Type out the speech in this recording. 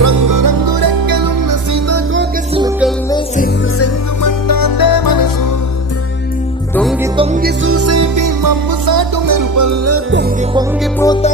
రంగు రంగు రెక్కలున్న సీతాకోక సిలుకల్లే సెంగు సెంగు మంటాందే మనసు తొంగి తొంగి చూసేటి మబ్బు సాటు మెరుపల్ల పొంగి పొంగిపోతా